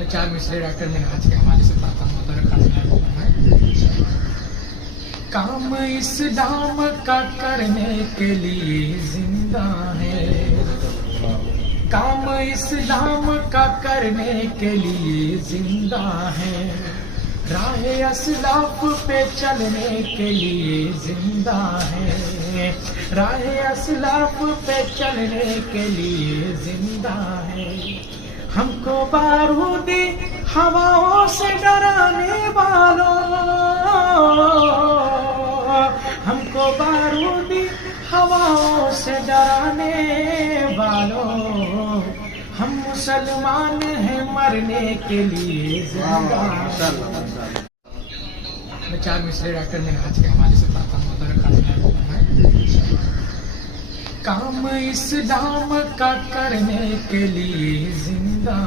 میں 4 مصرے ڈاکٹر منہاج کے حوالے سے پڑھتا ہوں. کام اسلام کا کرنے کے لیے زندہ ہے، کام اسلام کا کرنے کے لیے زندہ ہے، راہ اسلاف پہ چلنے کے لیے زندہ ہے، راہ اسلاف پہ چلنے کے لیے زندہ ہے. ہم کو بارودی ہواؤں سے ڈرانے والوں، ہم کو بارودی ہواؤں سے ڈرانے والوں، ہم مسلمان ہیں مرنے کے لیے زندہ. میں 4 مصرے ڈاکٹر منہاج کے حوالے سے پڑھتا ہوں. کام اسلام کا کرنے کے لیے زندہ